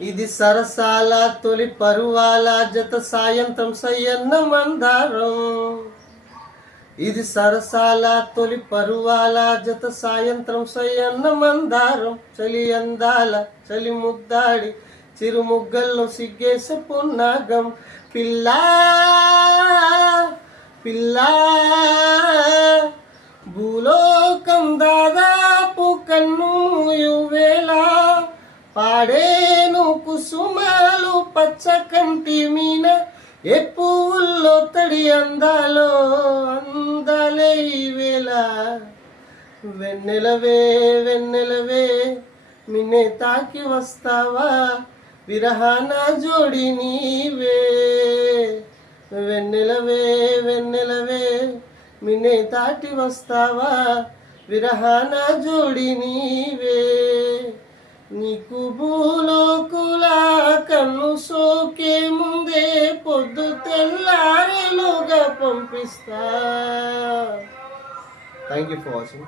ఇది సరసాల తొలి పరువాల జత సాయంత్రం సయ్యన్న మందారం. ఇది సరసాల తొలి పరువాల జత సాయంత్రం సయ్యన్న మందారం. చలి అందాల చలి ముద్దాడి చిరుముగ్గల్లో సిగ్గేసే పున్నాగం. పిల్లా పిల్లా భూలోకం దాదాపు కన్ను యువేళ పాడేను కుసుమాలు పచ్చ కంటి మీన ఏ పువ్వుల్లో తడి అందాలో అందాలే ఈవేళ. వెన్నెలవే వెన్నెలవే మిన్నే తాకి వస్తావా విరహాన జోడి నీవే. వెన్నెలవే వెన్నెలవే మిన్నే తాటి వస్తావా విరహాన జోడి నీవే. నీకు భూలోకుల కన్ను సోకే ముందే పొద్దు తెల్లారేలోగా పంపిస్తా. Thank you for watching.